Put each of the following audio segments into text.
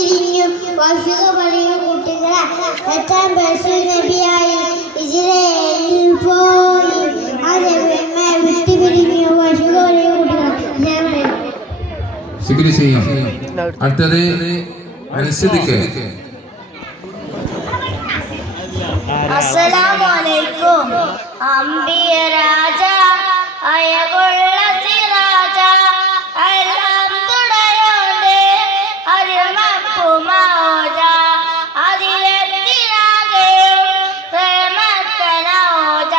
വിരിഞ്ഞു വാർഷിക പണിയും കുട്ടികളെ എത്താൻ ബസ് നബിയായി ഇസ്രായേലിൽ പോയി അതേമേ വിട്ടു പിരിഞ്ഞു വാർഷിക പണിയും കുട്ടികളെ ശുക്രി ചെയ്യാം. അടുത്തത് അനുസരിക്ക്. അസ്സലാമു അലൈക്കും. അംബിയ രാജ അയകൊള്ള സിറാജ എല്ലാം തുടയോണ്ട് അരുമപ്പുമോജ അതിലെത്തിനാകെയും പ്രേമത്തനോജ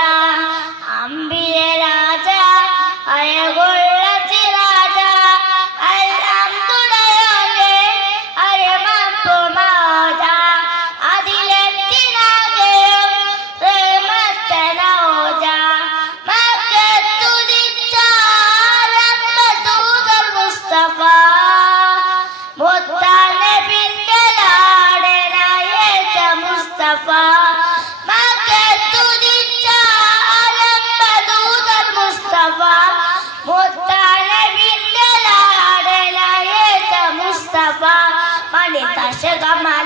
അംബിയ രാജ അയകൊള്ള സിറാജ എല്ലാം തുടയോണ്ട് അരുമപ്പുമോജ അതിലെത്തിനാകെയും പ്രേമത്തനോജ Mustafa, Manita Shagama.